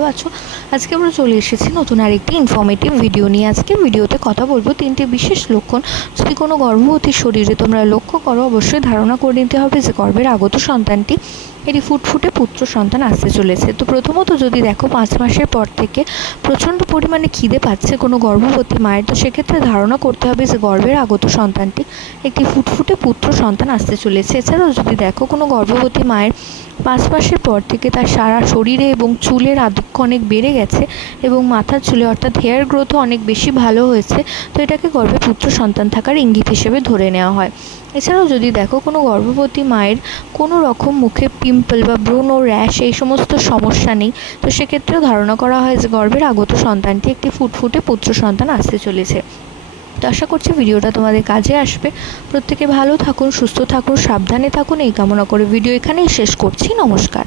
ভালো আছো। আজকে আমরা চলে এসেছি নতুন আরেকটি ইনফরমেটিভ ভিডিও নিয়ে। আজকে ভিডিওতে কথা বলবো 3টি বিশেষ লক্ষণ যদি কোনো গর্ভবতী শরীরে তোমরা লক্ষ্য করো, অবশ্যই ধারণা করে নিতে হবে যে গর্ভের আগত সন্তানটি এটি ফুটফুটে পুত্র সন্তান আসতে চলেছে। তো প্রথমত যদি দেখো 5 মাসের পর থেকে প্রচণ্ড পরিমাণে খিদে পাচ্ছে কোনো গর্ভবতী মায়ের, তো সেক্ষেত্রে ধারণা করতে হবে যে গর্ভের আগত সন্তানটি একটি ফুটফুটে পুত্র সন্তান আসতে চলেছে। এছাড়াও যদি দেখো কোনো গর্ভবতী মায়ের 5 মাসের পর থেকে তার সারা শরীরে এবং চুলের আধিক্য অনেক বেড়ে গেছে এবং মাথার চুলে অর্থাৎ হেয়ার গ্রোথও অনেক বেশি ভালো হয়েছে, তো এটাকে গর্ভে পুত্র সন্তান থাকার ইঙ্গিত হিসেবে ধরে নেওয়া হয়। এছাড়াও যদি দেখো কোনো গর্ভবতী মায়ের কোনো রকম মুখে পিম্পল বা ব্রণ ও র্যাশ এই সমস্ত সমস্যা নেই, তো সেক্ষেত্রেও ধারণা করা হয় যে গর্ভের আগত সন্তানটি একটি ফুটফুটে পুত্র সন্তান আসতে চলেছে। তো আশা করছি ভিডিওটা তোমাদের কাজে আসবে। প্রত্যেকে ভালো থাকুন, সুস্থ থাকুন, সাবধানে থাকুন এই কামনা করে ভিডিও এখানেই শেষ করছি। নমস্কার।